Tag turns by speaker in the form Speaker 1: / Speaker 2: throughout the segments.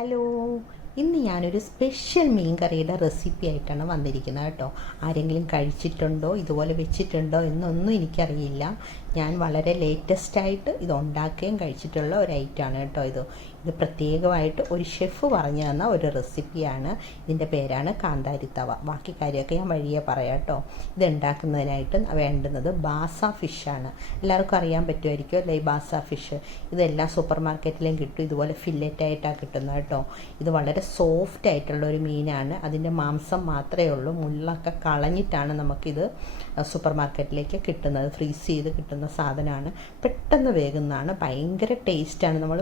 Speaker 1: Hello ഇന്ന് ഞാനൊരു special മീൻ കറിയുടെ റെസിപ്പി ആയിട്ടാണ് വന്നിരിക്കുന്നത് കേട്ടോ. ആരെങ്കിലും കഴിച്ചിട്ടുണ്ടോ ഇതുപോലെ വെച്ചിട്ടുണ്ടോ എന്നൊന്നും എനിക്കറിയില്ല. ഞാൻ വളരെ ലേറ്റസ്റ്റ് ആയിട്ട് ഇത് ഉണ്ടാക്കുകയും കഴിച്ചിട്ടുള്ള ഒരു ഐറ്റമാണ് കേട്ടോ ഇത്. ഇത് പ്രത്യേകമായിട്ട് ഒരു ഷെഫ് പറഞ്ഞു തന്ന ഒരു റെസിപ്പിയാണ് ഇതിന്റെ പേരാണ് കാന്താരിത്തവ ബാക്കി കാര്യമൊക്കെ ഞാൻ വഴിയെ പറയാം കേട്ടോ. ഇത് ഉണ്ടാക്കുന്നതിനായിട്ട് വേണ്ടുന്നത് ബാസ ഫിഷാണ് എല്ലാവർക്കും അറിയാൻ പറ്റുമായിരിക്കും അല്ലേ ഈ ബാസ ഫിഷ് ഇതെല്ലാം സൂപ്പർ മാർക്കറ്റിലും കിട്ടും. ഇതുപോലെ ഫില്ലറ്റ് ആയിട്ടാണ് കിട്ടുന്നത് കേട്ടോ. ഇത് വളരെ സോഫ്റ്റ് ആയിട്ടുള്ള ഒരു മീനാണ്. അതിന്റെ മാംസം മാത്രമേ ഉള്ളൂ. മുള്ളൊക്കെ കളഞ്ഞിട്ടാണ് നമുക്കിത് സൂപ്പർ മാർക്കറ്റിലേക്ക് കിട്ടുന്നത്. ഫ്രീസ് ചെയ്ത് കിട്ടുന്ന സാധനമാണ്. പെട്ടെന്ന് വേകുന്നതാണ്. ഭയങ്കര ടേസ്റ്റാണ് നമ്മൾ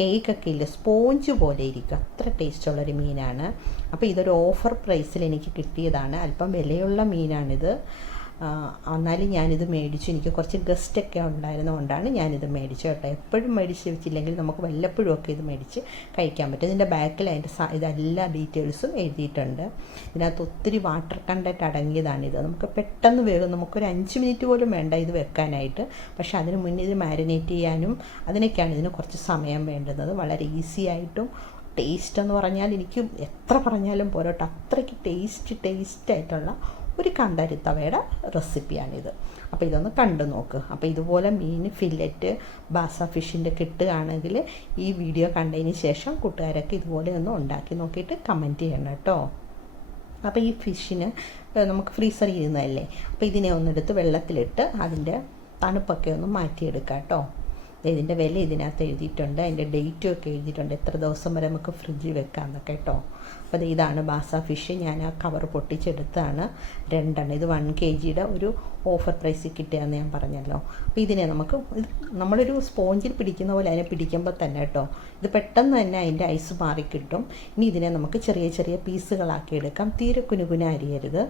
Speaker 1: കേക്കൊക്കെ ഇല്ല? സ്പോഞ്ച് പോലെ ഇരിക്കും. അത്ര ടേസ്റ്റുള്ളൊരു മീനാണ്. അപ്പോൾ ഇതൊരു ഓഫർ പ്രൈസിൽ എനിക്ക് കിട്ടിയതാണ്. അല്പം വിലയുള്ള മീനാണിത്. എന്നാലും ഞാനിത് മേടിച്ചു. എനിക്ക് കുറച്ച് ഗസ്റ്റൊക്കെ ഉണ്ടായിരുന്നതുകൊണ്ടാണ് ഞാനിത് മേടിച്ചു കേട്ടോ. എപ്പോഴും മേടിച്ച് വെച്ചില്ലെങ്കിൽ നമുക്ക് വല്ലപ്പോഴും ഒക്കെ ഇത് മേടിച്ച് കഴിക്കാൻ പറ്റും. ഇതിന്റെ ബാക്കിൽ അതിന്റെ ഇതെല്ലാ ഡീറ്റെയിൽസും എഴുതിയിട്ടുണ്ട്. ഇതിനകത്ത് ഒത്തിരി വാട്ടർ കണ്ടന്റ് അടങ്ങിയതാണിത്. നമുക്ക് പെട്ടെന്ന് വേഗം നമുക്കൊരു അഞ്ച് മിനിറ്റ് പോലും വേണ്ട ഇത് വെക്കാനായിട്ട്. പക്ഷേ അതിന് മുന്നേ ഇത് മാരിനേറ്റ് ചെയ്യാനും അതിനൊക്കെയാണ് ഇതിന് കുറച്ച് സമയം വേണ്ടുന്നത്. വളരെ ഈസി ആയിട്ടും ടേസ്റ്റ് എന്ന് പറഞ്ഞാൽ എനിക്ക് എത്ര പറഞ്ഞാലും പോരോട്ട്. അത്രയ്ക്ക് ടേസ്റ്റ് ടേസ്റ്റ് ആയിട്ടുള്ള ഒരു കണ്ടരുത്തവയുടെ റെസിപ്പിയാണിത്. അപ്പോൾ ഇതൊന്ന് കണ്ടു നോക്ക്. അപ്പോൾ ഇതുപോലെ മീൻ ഫില്ലറ്റ് ബാസ ഫിഷിന്റെ കിട്ടുകയാണെങ്കിൽ ഈ വീഡിയോ കണ്ടതിന് ശേഷം കൂട്ടുകാരൊക്കെ ഇതുപോലെ ഒന്ന് ഉണ്ടാക്കി നോക്കിയിട്ട് കമന്റ് ചെയ്യണം കേട്ടോ. അപ്പോൾ ഈ ഫിഷിന് നമുക്ക് ഫ്രീസറിൽ ഇരുന്നതല്ലേ? അപ്പോൾ ഇതിനെ ഒന്നെടുത്ത് വെള്ളത്തിലിട്ട് അതിന്റെ തണുപ്പൊക്കെ ഒന്ന് മാറ്റിയെടുക്കാം കേട്ടോ. ഇതിന്റെ വില ഇതിനകത്ത് എഴുതിയിട്ടുണ്ട്. അതിന്റെ ഡേറ്റും ഒക്കെ എഴുതിയിട്ടുണ്ട്. എത്ര ദിവസം വരെ നമുക്ക് ഫ്രിഡ്ജിൽ വെക്കാമെന്നൊക്കെ കേട്ടോ. അപ്പോൾ ഇതാണ് ബാസ ഫിഷ് ഞാൻ ആ കവർ പൊട്ടിച്ചെടുത്താണ് രണ്ടെണ്ണം. ഇത് വൺ കെ ജിയുടെ ഒരു ഓഫർ പ്രൈസിൽ കിട്ടിയാന്ന് ഞാൻ പറഞ്ഞല്ലോ. അപ്പോൾ ഇതിനെ നമുക്ക് ഇത് നമ്മളൊരു സ്പോഞ്ചിൽ പിടിക്കുന്ന പോലെ അതിനെ പിടിക്കുമ്പോൾ തന്നെ കേട്ടോ ഇത് പെട്ടെന്ന് തന്നെ അതിന്റെ ഐസ് മാറിക്കിട്ടും ഇനി ഇതിനെ നമുക്ക് ചെറിയ ചെറിയ പീസുകളാക്കി എടുക്കാം. തീരെ കുനുകുന അരിയരുത്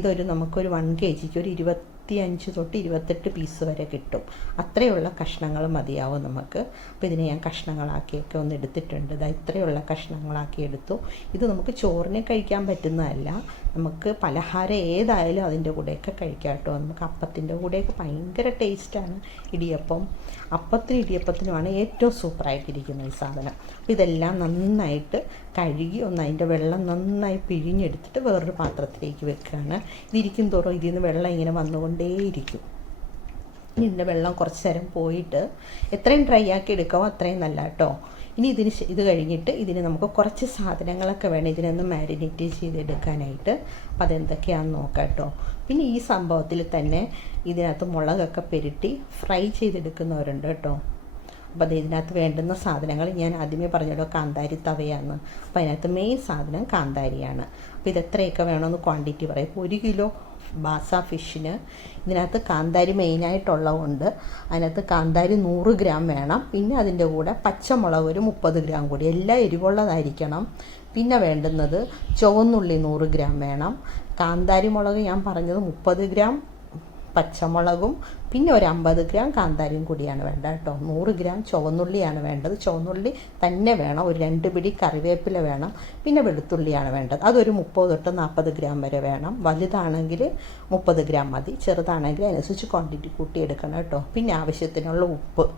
Speaker 1: ഇതൊരു നമുക്കൊരു വൺ കെ ജിക്ക് ഒരു ഇരുപത്തി അഞ്ച് തൊട്ട് ഇരുപത്തെട്ട് പീസ് വരെ കിട്ടും. അത്രയുള്ള കഷ്ണങ്ങൾ മതിയാവും നമുക്ക്? അപ്പോൾ ഇതിനെ ഞാൻ കഷ്ണങ്ങളാക്കിയൊക്കെ ഒന്ന് എടുത്തിട്ടുണ്ട്. ഇതാ ഇത്രയുള്ള കഷ്ണങ്ങളാക്കി എടുത്തു. ഇത് നമുക്ക് ചോറിന് കഴിക്കാൻ പറ്റുന്നതല്ല. നമുക്ക് പലഹാരം ഏതായാലും അതിന്റെ കൂടെയൊക്കെ കഴിക്കാം കേട്ടോ. നമുക്ക് അപ്പത്തിന്റെ കൂടെയൊക്കെ ഭയങ്കര ടേസ്റ്റാണ് ഇടിയപ്പം. അപ്പത്തിനും ഇടിയപ്പത്തിനുമാണ് ഏറ്റവും സൂപ്പറായിട്ടിരിക്കുന്ന ഈ സാധനം. അപ്പോൾ ഇതെല്ലാം നന്നായിട്ട് കഴുകി ഒന്ന് അതിന്റെ വെള്ളം നന്നായി പിഴിഞ്ഞെടുത്തിട്ട് വേറൊരു പാത്രത്തിലേക്ക് വെക്കുകയാണ്. ഇതിരിക്കും തോറും ഇതിൽ നിന്ന് വെള്ളം ഇങ്ങനെ വന്നുകൊണ്ടേയിരിക്കും ഇനി ഇതിന്റെ വെള്ളം കുറച്ച് നേരം പോയിട്ട് എത്രയും ഡ്രൈ ആക്കി എടുക്കാമോ അത്രയും നല്ല കേട്ടോ ഇനി ഇതിന് ഇത് കഴിഞ്ഞിട്ട് ഇതിന് നമുക്ക് കുറച്ച് സാധനങ്ങളൊക്കെ വേണം. ഇതിനൊന്ന് മാരിനേറ്റ് ചെയ്തെടുക്കാനായിട്ട്. അപ്പം അതെന്തൊക്കെയാണെന്ന് നോക്കാം കേട്ടോ പിന്നെ ഈ സംഭവത്തിൽ തന്നെ ഇതിനകത്ത് മുളകൊക്കെ പെരുട്ടി ഫ്രൈ ചെയ്തെടുക്കുന്നവരുണ്ട് കേട്ടോ. അപ്പോൾ അത് ഇതിനകത്ത് വേണ്ടുന്ന സാധനങ്ങൾ ഞാൻ ആദ്യമേ പറഞ്ഞല്ലോ കാന്താരി തവയാണ്. അപ്പോൾ അതിനകത്ത് മെയിൻ സാധനം കാന്താരിയാണ്. അപ്പോൾ ഇത് എത്രയൊക്കെ വേണമെന്ന് ക്വാണ്ടിറ്റി പറയും. ഇപ്പോൾ ഒരു കിലോ ബാസ ഫിഷിന്. ഇതിനകത്ത് കാന്താരി മെയിനായിട്ടുള്ളതുകൊണ്ട് അതിനകത്ത് കാന്താരി നൂറ് ഗ്രാം വേണം. പിന്നെ അതിന്റെ കൂടെ പച്ചമുളക് ഒരു മുപ്പത് ഗ്രാം കൂടി. എല്ലാം എരിവുള്ളതായിരിക്കണം. പിന്നെ വേണ്ടുന്നത് ചുവന്നുള്ളി നൂറ് ഗ്രാം വേണം. കാന്താരി മുളക് ഞാൻ പറഞ്ഞത് മുപ്പത് ഗ്രാം. പച്ചമുളകും പിന്നെ ഒരു അമ്പത് ഗ്രാം കാന്താരിയും കൂടിയാണ് വേണ്ടത് കേട്ടോ. നൂറ് ഗ്രാം ചുവന്നുള്ളിയാണ് വേണ്ടത്. ചുവന്നുള്ളി തന്നെ വേണം. ഒരു രണ്ട് പിടി കറിവേപ്പില വേണം. പിന്നെ വെളുത്തുള്ളിയാണ് വേണ്ടത്. അതൊരു മുപ്പത് തൊട്ട് നാൽപ്പത് ഗ്രാം വരെ വേണം. വലുതാണെങ്കിൽ മുപ്പത് ഗ്രാം മതി. ചെറുതാണെങ്കിൽ അതിനനുസരിച്ച് ക്വാണ്ടിറ്റി കൂട്ടിയെടുക്കണം കേട്ടോ. പിന്നെ ആവശ്യത്തിനുള്ള ഉപ്പ്.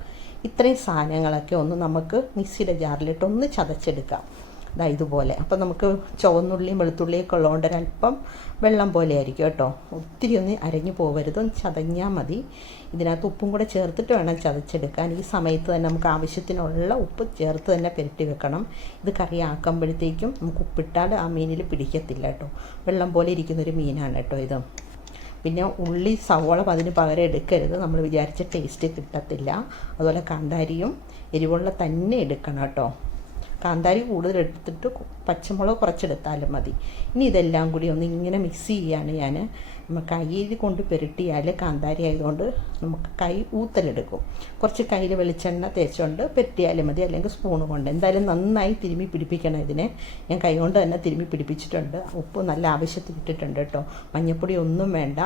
Speaker 1: ഇത്രയും സാധനങ്ങളൊക്കെ ഒന്ന് നമുക്ക് മിക്സിയുടെ ജാറിലിട്ട് ഒന്ന് ചതച്ചെടുക്കാം. ഇതാ ഇതുപോലെ. അപ്പം നമുക്ക് ചുവന്നുള്ളിയും വെളുത്തുള്ളിയൊക്കെ ഉള്ളതുകൊണ്ട് ഒരല്പം വെള്ളം പോലെ ആയിരിക്കും കേട്ടോ. ഒത്തിരി ഒന്ന് അരഞ്ഞു പോകരുത്. ഒന്ന് ചതഞ്ഞാൽ മതി. ഇതിനകത്ത് ഉപ്പും കൂടെ ചേർത്തിട്ട് വേണം ചതച്ചെടുക്കാൻ. ഈ സമയത്ത് തന്നെ നമുക്ക് ആവശ്യത്തിനുള്ള ഉപ്പ് ചേർത്ത് തന്നെ പുരട്ടി വെക്കണം. ഇത് കറി ആക്കുമ്പോഴത്തേക്കും നമുക്ക് ഉപ്പിട്ടാൽ ആ മീനിൽ പിടിക്കത്തില്ല കേട്ടോ. വെള്ളം പോലെ ഇരിക്കുന്നൊരു മീനാണ് കേട്ടോ ഇത്. പിന്നെ ഉള്ളി സവോള അതിന് പകരം എടുക്കരുത്. നമ്മൾ വിചാരിച്ച ടേസ്റ്റ് കിട്ടത്തില്ല. അതുപോലെ കാന്താരിയും എരിവുള്ള തന്നെ എടുക്കണം കേട്ടോ. കാന്താരി കൂടുതൽ എടുത്തിട്ട് പച്ചമുളക് കുറച്ചെടുത്താലും മതി. ഇനി ഇതെല്ലാം കൂടി ഒന്ന് ഇങ്ങനെ മിക്സ് ചെയ്യാണ് ഞാൻ നമ്മൾ കയ്യിൽ കൊണ്ട് പുരട്ടിയാൽ കാന്താരി ആയതുകൊണ്ട് നമുക്ക് കൈ ഊത്തലെടുക്കും. കുറച്ച് കയ്യിൽ വെളിച്ചെണ്ണ തേച്ചുകൊണ്ട് പെരട്ടിയാലും മതി അല്ലെങ്കിൽ സ്പൂൺ കൊണ്ട്. എന്തായാലും നന്നായി തിരുമ്മി പിടിപ്പിക്കണം ഇതിനെ. ഞാൻ കൈ കൊണ്ട് തന്നെ തിരുമ്മി പിടിപ്പിച്ചിട്ടുണ്ട്. ഉപ്പ് നല്ല ആവശ്യത്തിൽ ഇട്ടിട്ടുണ്ട് കേട്ടോ. മഞ്ഞൾപ്പൊടി ഒന്നും വേണ്ട.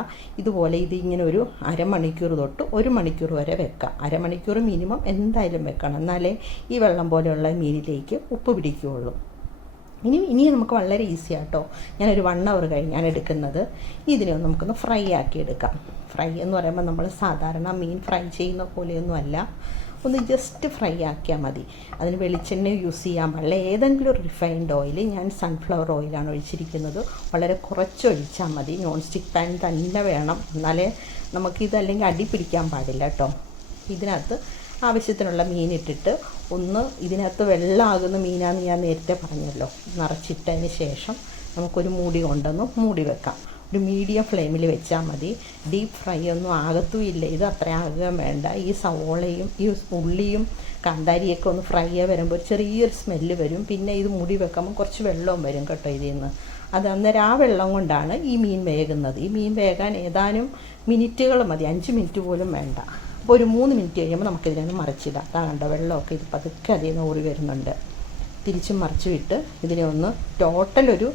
Speaker 1: ഇതുപോലെ ഇത് ഇങ്ങനെ ഒരു അരമണിക്കൂർ തൊട്ട് ഒരു മണിക്കൂർ വരെ വെക്കാം. അരമണിക്കൂർ മിനിമം എന്തായാലും വെക്കണം. എന്നാലേ ഈ വെള്ളം പോലെയുള്ള മീനിലേക്ക് ഉപ്പ് പിടിക്കുകയുള്ളൂ. ഇനി ഇനി നമുക്ക് വളരെ ഈസി ആട്ടോ. ഞാനൊരു വൺ അവർ കഴിഞ്ഞാണ് എടുക്കുന്നത്. ഇതിനെ നമുക്കൊന്ന് ഫ്രൈ ആക്കി എടുക്കാം. ഫ്രൈ എന്ന് പറയുമ്പോൾ നമ്മൾ സാധാരണ മീൻ ഫ്രൈ ചെയ്യുന്ന പോലെയൊന്നും അല്ല ഒന്ന് ജസ്റ്റ് ഫ്രൈ ആക്കിയാൽ മതി. അതിന് വെളിച്ചെണ്ണ യൂസ് ചെയ്യാൻ പാടില്ല ഏതെങ്കിലും ഒരു റിഫൈൻഡ് ഓയിൽ ഞാൻ സൺഫ്ലവർ ഓയിലാണ് ഒഴിച്ചിരിക്കുന്നത്. വളരെ കുറച്ച് ഒഴിച്ചാൽ മതി. നോൺ സ്റ്റിക്ക് പാൻ തന്നെ വേണം. എന്നാലേ നമുക്കിത് അല്ലെങ്കിൽ അടി പിടിക്കാൻ പാടില്ല കേട്ടോ. ഇതിനകത്ത് ആവശ്യത്തിനുള്ള മീനിട്ടിട്ട് ഒന്ന് ഇതിനകത്ത് വെള്ളമാകുന്ന മീനാന്ന് ഞാൻ നേരത്തെ പറഞ്ഞല്ലോ. നിറച്ചിട്ടതിന് ശേഷം നമുക്കൊരു മൂടി കൊണ്ടൊന്ന് മൂടി വെക്കാം. ഒരു മീഡിയം ഫ്ലെയിമിൽ വെച്ചാൽ മതി. ഡീപ്പ് ഫ്രൈ ഒന്നും ആകത്തുമില്ല. ഇത് അത്ര വേണ്ട. ഈ സവോളയും ഈ ഉള്ളിയും കാന്താരിയൊക്കെ ഒന്ന് ഫ്രൈ വരുമ്പോൾ ചെറിയൊരു സ്മെല്ല് വരും. പിന്നെ ഇത് മുടി വെക്കുമ്പോൾ കുറച്ച് വെള്ളവും വരും കേട്ടോ ഇതിൽ നിന്ന് അത് അന്നേരം ആ വെള്ളം കൊണ്ടാണ് ഈ മീൻ വേകുന്നത്. ഈ മീൻ വേകാൻ ഏതാനും മിനിറ്റുകൾ മതി. അഞ്ച് മിനിറ്റ് പോലും വേണ്ട. അപ്പോൾ ഒരു മൂന്ന് മിനിറ്റ് കഴിയുമ്പോൾ നമുക്കിതിനെ മറിച്ചിടാം. അതാ കണ്ടോ വെള്ളമൊക്കെ ഇത് പതുക്കെ അതിൽ നിന്ന് ഊറി വരുന്നുണ്ട്. തിരിച്ചും മറിച്ചു വിട്ട് ഇതിനെ ഒന്ന് ടോട്ടൽ ഒരു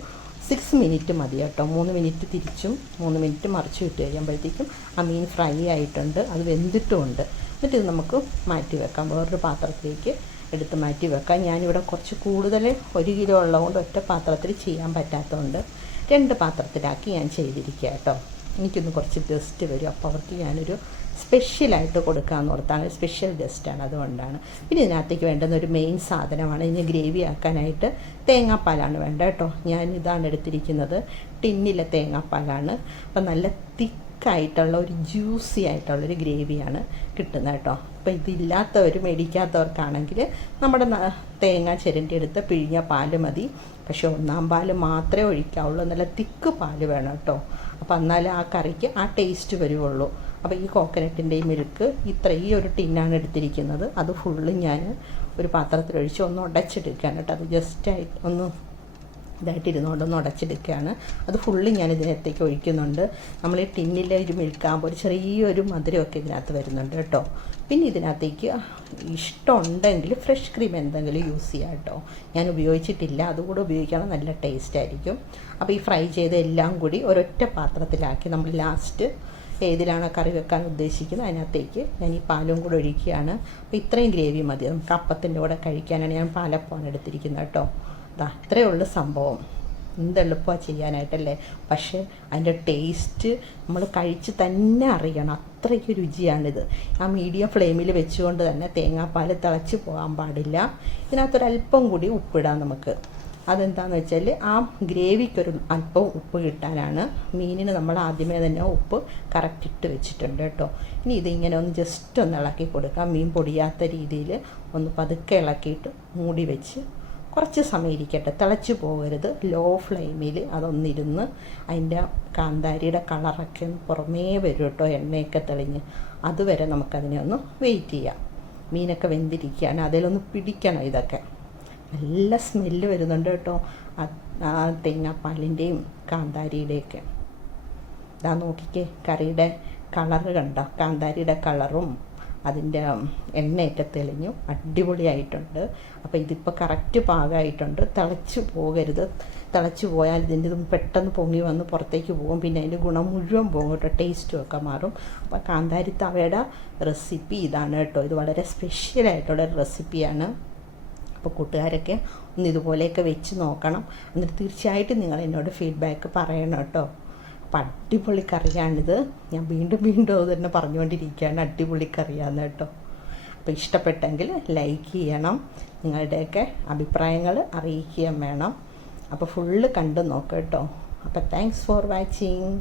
Speaker 1: സിക്സ് മിനിറ്റ് മതി കേട്ടോ. മൂന്ന് മിനിറ്റ് തിരിച്ചും മൂന്ന് മിനിറ്റ് മറിച്ച് വിട്ട് കഴിയുമ്പോഴത്തേക്കും ആ മീൻ ഫ്രൈ ആയിട്ടുണ്ട്. അത് വെന്തിട്ടുമുണ്ട്. എന്നിട്ട് ഇത് നമുക്ക് മാറ്റി വെക്കാം. വേറൊരു പാത്രത്തിലേക്ക് എടുത്ത് മാറ്റി വെക്കാം. ഞാനിവിടെ കുറച്ച് കൂടുതൽ ഒരു കിലോ ഉള്ളതുകൊണ്ട് ഒറ്റ പാത്രത്തിൽ ചെയ്യാൻ പറ്റാത്തതുകൊണ്ട് രണ്ട് പാത്രത്തിലാക്കി ഞാൻ ചെയ്തിരിക്കുക കേട്ടോ. എനിക്കൊന്ന് കുറച്ച് ഗസ്റ്റ് വരും. അപ്പോൾ അവർക്ക് ഞാനൊരു സ്പെഷ്യലായിട്ട് കൊടുക്കാമെന്ന് ഓർത്താണ് സ്പെഷ്യൽ ഗസ്റ്റാണ് അതുകൊണ്ടാണ്. പിന്നെ ഇതിനകത്തേക്ക് വേണ്ടുന്ന ഒരു മെയിൻ സാധനമാണ് ഇനി ഗ്രേവി ആക്കാനായിട്ട് തേങ്ങാപ്പാലാണ് വേണ്ട കേട്ടോ. ഞാൻ ഇതാണ് എടുത്തിരിക്കുന്നത്. ടിന്നിലെ തേങ്ങാപ്പാലാണ്. അപ്പം നല്ല തിക്കായിട്ടുള്ള ഒരു ജ്യൂസി ആയിട്ടുള്ളൊരു ഗ്രേവിയാണ് കിട്ടുന്നത് കേട്ടോ. അപ്പോൾ ഇതില്ലാത്തവർ മേടിക്കാത്തവർക്കാണെങ്കിൽ നമ്മുടെ തേങ്ങ ചിരണ്ടി എടുത്ത് പിഴിഞ്ഞ പാൽ മതി. പക്ഷേ ഒന്നാം പാൽ മാത്രമേ ഒഴിക്കാവുള്ളൂ. നല്ല തിക്ക് പാൽ വേണം കേട്ടോ. അപ്പോൾ എന്നാലേ ആ കറിക്ക് ആ ടേസ്റ്റ് വരുവുള്ളൂ. അപ്പോൾ ഈ കോക്കനട്ടിന്റെ മിൽക്ക് ഇത്ര ഈ ഒരു ടിന്നാണ് എടുത്തിരിക്കുന്നത്. അത് ഫുള്ള് ഞാൻ ഒരു പാത്രത്തിലൊഴിച്ച് ഒന്ന് ഉടച്ചെടുക്കാൻ കേട്ടോ. അത് ജസ്റ്റായിട്ട് ഒന്ന് ഇതായിട്ട് ഇരുന്നുകൊണ്ട് ഒന്ന് ഉടച്ചെടുക്കുകയാണ് അത് ഫുള്ള് ഞാൻ ഇതിനകത്തേക്ക് ഒഴിക്കുന്നുണ്ട്. നമ്മൾ ഈ ടിന്നിലെ ഒരു മിൽക്കാകുമ്പോൾ ഒരു ചെറിയൊരു മധുരമൊക്കെ ഇതിനകത്ത് വരുന്നുണ്ട് കേട്ടോ. പിന്നെ ഇതിനകത്തേക്ക് ഇഷ്ടമുണ്ടെങ്കിൽ ഫ്രഷ് ക്രീം എന്തെങ്കിലും യൂസ് ചെയ്യാം കേട്ടോ. ഞാൻ ഉപയോഗിച്ചിട്ടില്ല. അതുകൂടെ ഉപയോഗിക്കണം നല്ല ടേസ്റ്റ് ആയിരിക്കും. അപ്പോൾ ഈ ഫ്രൈ ചെയ്ത എല്ലാം കൂടി ഒരൊറ്റ പാത്രത്തിലാക്കി നമ്മൾ ലാസ്റ്റ് ഏതിലാണ് കറി വെക്കാൻ ഉദ്ദേശിക്കുന്നത് അതിനകത്തേക്ക് ഞാൻ ഈ പാലും കൂടെ ഒഴിക്കുകയാണ്. അപ്പോൾ ഇത്രയും ഗ്രേവി മതി. നമുക്ക് അപ്പത്തിന്റെ കൂടെ കഴിക്കാനാണ് ഞാൻ പാലപ്പമാണ് എടുത്തിരിക്കുന്നത് കേട്ടോ. അത്രയേ ഉള്ളൂ സംഭവം. എന്തെളുപ്പമാണ് ചെയ്യാനായിട്ടല്ലേ? പക്ഷേ അതിന്റെ ടേസ്റ്റ് നമ്മൾ കഴിച്ച് തന്നെ അറിയണം. അത്രയ്ക്ക് രുചിയാണിത്. ആ മീഡിയം ഫ്ലെയിമിൽ വെച്ചുകൊണ്ട് തന്നെ തേങ്ങാപ്പാൽ തിളച്ച് പോകാൻ പാടില്ല. ഇതിനകത്തൊരല്പം കൂടി ഉപ്പിടാം നമുക്ക്. അതെന്താണെന്ന് വെച്ചാൽ ആ ഗ്രേവിക്കൊരു അല്പം ഉപ്പ് കിട്ടാനാണ്. മീനിന് നമ്മൾ ആദ്യമേ തന്നെ ഉപ്പ് കറക്റ്റ് ഇട്ട് വെച്ചിട്ടുണ്ട് കേട്ടോ. ഇനി ഇതിങ്ങനെ ഒന്ന് ജസ്റ്റ് ഒന്ന് ഇളക്കി കൊടുക്കാം. മീൻ പൊടിയാത്ത രീതിയിൽ ഒന്ന് പതുക്കെ ഇളക്കിയിട്ട് മൂടി വെച്ച് കുറച്ച് സമയം ഇരിക്കട്ടെ തിളച്ച് പോകരുത്. ലോ ഫ്ലെയിമിൽ അതൊന്നിരുന്ന് അതിന്റെ കാന്താരിയുടെ കളറൊക്കെ പുറമേ വരും കേട്ടോ എണ്ണയൊക്കെ തെളിഞ്ഞ്. അതുവരെ നമുക്കതിനെ ഒന്ന് വെയിറ്റ് ചെയ്യാം. മീനൊക്കെ വെന്തിരിക്കുകയാണ്. അതിലൊന്ന് പിടിക്കണം ഇതൊക്കെ. നല്ല സ്മെല്ല് വരുന്നുണ്ട് കേട്ടോ. ആ തേങ്ങാപ്പാലിന്റെയും കാന്താരിയുടെയൊക്കെ. ഇതാ നോക്കിക്കേ കറിയുടെ കളറ് കണ്ടോ? കാന്താരിയുടെ കളറും അതിന്റെ എണ്ണയൊക്കെ തെളിഞ്ഞു അടിപൊളിയായിട്ടുണ്ട്. അപ്പോൾ ഇതിപ്പോൾ കറക്റ്റ് പാകമായിട്ടുണ്ട് തിളച്ച് പോകരുത്. തിളച്ച് പോയാൽ ഇതിന്റെ ഇതും പെട്ടെന്ന് പൊങ്ങി വന്ന് പുറത്തേക്ക് പോകും. പിന്നെ അതിന്റെ ഗുണം മുഴുവൻ പോകും കേട്ടോ. ടേസ്റ്റും ഒക്കെ മാറും. അപ്പോൾ കാന്താരി തവയുടെ റെസിപ്പി ഇതാണ് കേട്ടോ. ഇത് വളരെ സ്പെഷ്യലായിട്ടുള്ള റെസിപ്പിയാണ് അപ്പോൾ കൂട്ടുകാരൊക്കെ ഒന്ന് ഇതുപോലെയൊക്കെ വെച്ച് നോക്കണം. എന്നിട്ട് തീർച്ചയായിട്ടും നിങ്ങൾ എന്നോട് ഫീഡ്ബാക്ക് പറയണം കേട്ടോ. അപ്പം അടിപൊളി കറിയാണിത്. ഞാൻ വീണ്ടും വീണ്ടും അത് തന്നെ പറഞ്ഞുകൊണ്ടിരിക്കുകയാണ് അടിപൊളി കറിയാന്ന് കേട്ടോ. അപ്പോൾ ഇഷ്ടപ്പെട്ടെങ്കിൽ ലൈക്ക് ചെയ്യണം. നിങ്ങളുടെയൊക്കെ അഭിപ്രായങ്ങൾ അറിയിക്കുകയും വേണം. അപ്പോൾ ഫുള്ള് കണ്ടു നോക്കാം കേട്ടോ. അപ്പോൾ താങ്ക്സ് ഫോർ വാച്ചിങ്